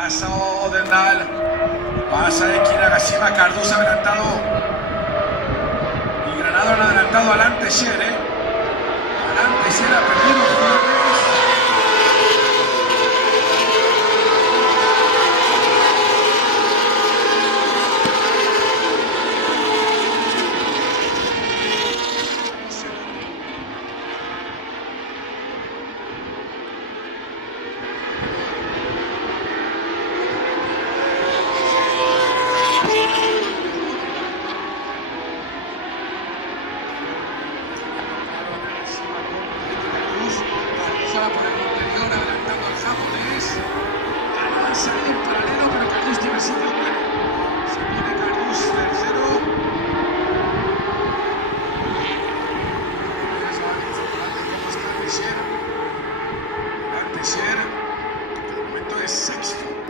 Pasa Odendal. Pasa Eki Nagashima. Cardoso adelantado. Y Granado han adelantado al Antesier, Al Antesier ha perdido opciones. Por el interior, adelantando al japonés. Han salido en paralelo, pero Carlos tiene sitio bueno.